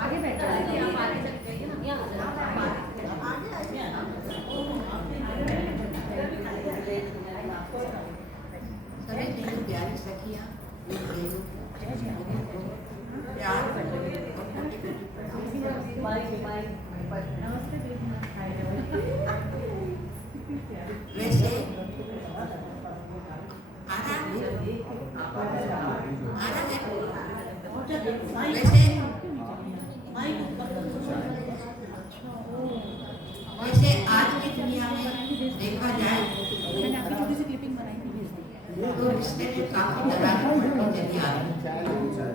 आगे बैठ सभी मेरी प्यारी सखियाँ, प्यार वैसे आ रहा है वैसे आज की दुनिया में देखा जाए तो रिश्ते में काफी दरार चली आ रही है,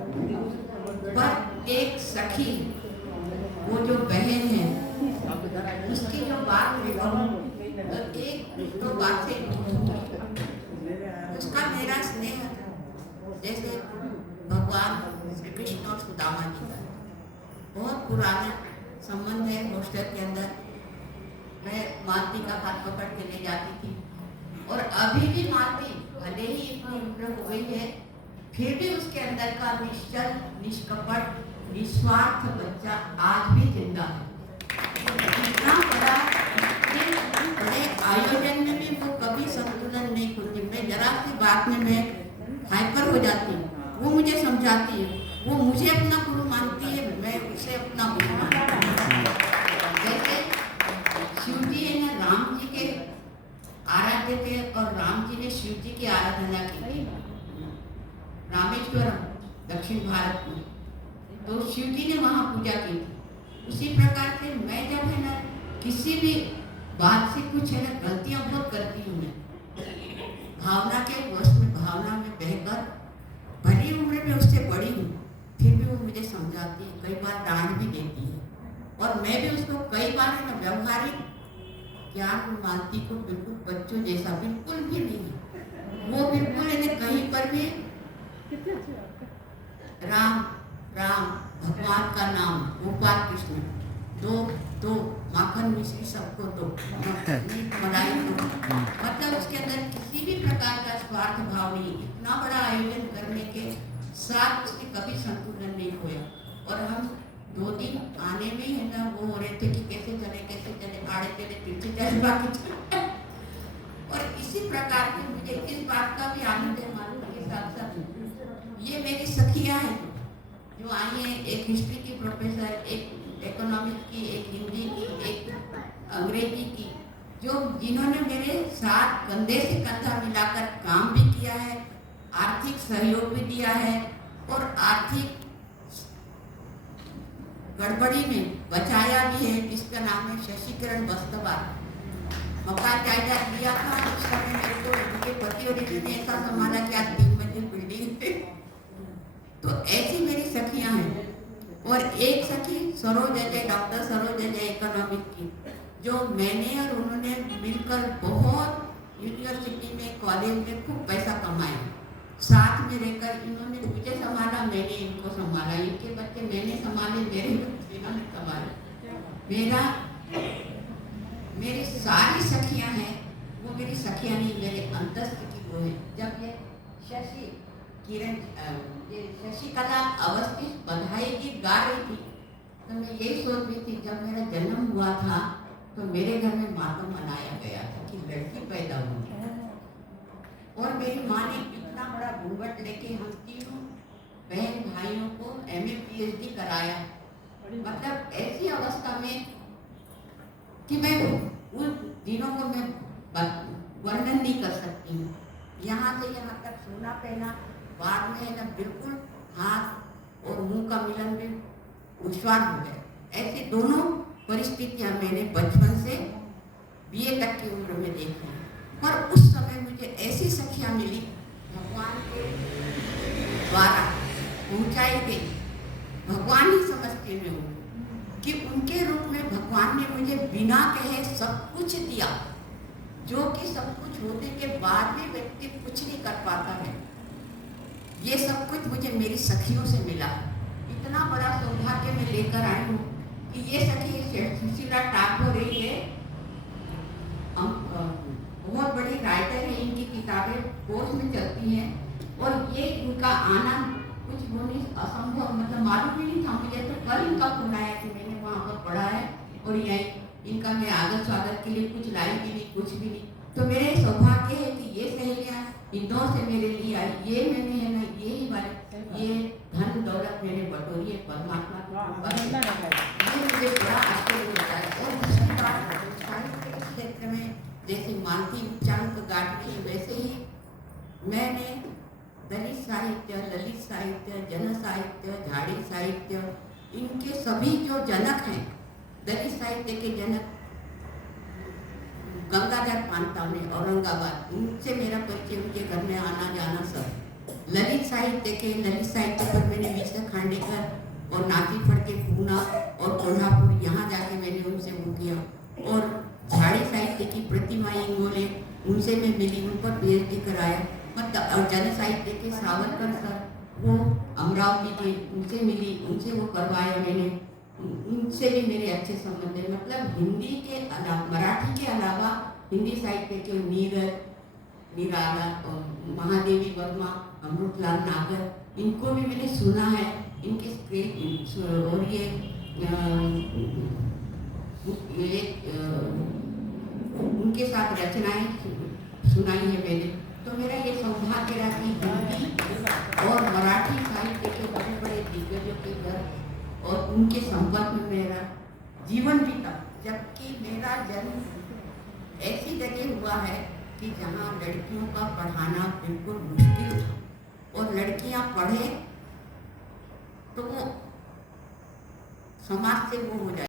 पर एक सखी वो जो बहन है उसकी जो बात मैं कहूँ एक दो बात से उसका मेरा स्नेह जैसे भगवान श्री कृष्ण और सुदामा जी का बहुत पुराना संबंध है। हॉस्टल के अंदर मैं मालती का हाथ पकड़ के ले जाती थी और अभी भी मालती भले ही इतनी उम्र हो गई है फिर भी उसके अंदर का निश्चल निष्कपट निस्वार्थ बच्चा आज भी जिंदा है। इतना बड़ा बड़े आयोजन में भी वो कभी संतुलन नहीं खोती। मैं जरा सी बात में मैं हाइपर हो जाती हूँ, वो मुझे समझाती है, वो मुझे अपना गुरु मानती है, मैं उसे अपना गुरु मानती हूँ। जैसे शिव जी है ना राम जी के आराध्य थे और राम जी ने शिव जी की आराधना की थी रामेश्वरम दक्षिण भारत में, तो शिव जी ने वहाँ पूजा की थी। उसी प्रकार से मैं जब है ना किसी भी बात से कुछ है ना गलतियां बहुत करती हूँ, मैं भावना के वश में भावना में बहकर भली उम्र में उससे बड़ी हूँ फिर भी वो मुझे समझाती है, कई बार डांट भी देती है और मैं भी उसको कई बार है ना व्यवहारिक ज्ञान मानती को बिल्कुल बच्चों जैसा बिल्कुल भी नहीं है। वो बिल्कुल है कहीं पर भी राम राम भगवान का नाम गोपाल कृष्ण दो दो माखन मिश्री सबको दो मलाई दो, मतलब उसके अंदर किसी भी प्रकार का स्वार्थ भाव नहीं। इतना बड़ा आयोजन करने के साथ उसने कभी संतुलन नहीं खोया और हम 2 दिन आने में है ना वो हो रहे थे कि कैसे चले आड़े चले पीछे चले बाकी चले और इसी प्रकार के मुझे इस बात का भी आनंद है मालूम के साथ साथ ये मेरी सखियां हैं जो आई हैं, एक हिस्ट्री की प्रोफेसर, एक इकोनॉमिक्स की, एक हिंदी की, एक अंग्रेजी की, जो जिन्होंने मेरे साथ कंधे से कंधा मिलाकर काम भी किया है, आर्थिक सहयोग भी दिया है और आर्थिक गड़बड़ी में बचाया भी है, जिसका नाम है शशिकरण बस्तवार। मकान जायदाद लिया था उस समय मेरे को उनके पति और इन्होंने ऐसा संभाला कि आज 3 मंजिल बिल्डिंग है। तो ऐसी मेरी सखियां हैं और एक सखी सरोज अजय, डॉक्टर सरोज अजय इकोनॉमिक की, जो मैंने और उन्होंने मिलकर बहुत यूनिवर्सिटी में कॉलेज में खूब पैसा कमाया। साथ में रहकर इन्होंने मुझे संभाला, मैंने इनको संभाला, इनके बच्चे मैंने संभाले, मेरे बच्चे इन्होंने संभाले। मेरी सारी सखियां हैं वो मेरी सखियां नहीं, मेरे अंतस्थ की वो है। जब ये शशि किरण ये शशिकला अवस्थी बधाई गीत गा रही थी तो मैं यही सोच रही थी जब मेरा जन्म हुआ था तो मेरे घर में मातम मनाया गया था कि लड़की पैदा हुई और मेरी माँ ने इतना बड़ा घूंघट लेके हम तीनों बहन भाइयों को MA PhD कराया। मतलब ऐसी अवस्था में कि मैं उन दिनों को मैं वर्णन नहीं कर सकती हूँ। यहाँ से यहाँ तक सोना पहना, बाद में है ना बिल्कुल हाथ और मुंह का मिलन भी उछाल हो गया। ऐसी दोनों परिस्थितियाँ मैंने बचपन से BA तक की उम्र में देखी, पर उस समय मुझे ऐसी सखियाँ मिली भगवान के द्वारा पहुँचाई गई। भगवान ही समझते में हूँ कि उनके रूप में भगवान ने मुझे बिना कहे सब कुछ दिया, जो कि सब कुछ होने के बाद भी व्यक्ति कुछ नहीं कर पाता है। ये सब कुछ मुझे मेरी सखियों से मिला। इतना बड़ा सौभाग्य मैं लेकर आई हूँ कि ये सखी सुशीला ठाकुर है, बहुत बड़ी राइटर है, इनकी किताबें पोस्ट में चलती हैं और ये इनका आना कुछ होने असंभव, मतलब मालूम ही नहीं था मुझे। तो कल इनका फोन आया कि मैंने वहाँ पर पढ़ा है और यही इनका मैं आदत स्वागत के लिए कुछ लाई भी नहीं, कुछ भी नहीं। तो मेरे सौभाग्य है कि ये सहेलियाँ इंदौर से मेरे लिए आई। ये मैंने है ना यही वाले ये धन दौलत मैंने बटोरी है परमात्मा की। ये मुझे बड़ा आश्चर्य होता है। और दूसरी बात, साहित्य के क्षेत्र में जैसे मालती उच्चारण को गाँठनी है, वैसे ही मैंने दलित साहित्य, ललित साहित्य, जन साहित्य, झाड़ी साहित्य, इनके सभी जो जनक हैं, दलित साहित्य के जनक गंगाधर पांताव ने औरंगाबाद, उनसे मेरा परिचय, उनके घर में आना जाना सब। ललित साहित्य पर मैंने विजय खांडेकर और नाती फड़के पूना और कोल्हापुर, यहाँ जाके मैंने उनसे वो किया। और झाड़ी साहित्य की प्रतिमा इंगोले, उनसे मैं मिली, उन पर PhD कराया। मतलब और जन साहित्य के सावरकर सर, वो अमरावती के, उनसे मिली, उनसे वो करवाया मैंने। उनसे भी मेरे अच्छे संबंध है। मतलब हिंदी के अलावा, मराठी के अलावा हिंदी साहित्य के नीरज, निराला और महादेवी वर्मा, अमृतलाल नागर, इनको भी मैंने सुना है। इनके स्क्रिप्ट और ये उनके साथ रचनाएं सुनाई है मैंने। तो मेरा ये सौभाग्य रहा कि हिंदी और मराठी साहित्य के बड़े बड़े दिग्गजों के घर और उनके संपर्क में मेरा जीवन बीता। जबकि मेरा जन्म ऐसी जगह हुआ है कि जहाँ लड़कियों का पढ़ाना बिल्कुल मुश्किल था, और लड़कियाँ पढ़े तो वो समाज से वो हो जाए।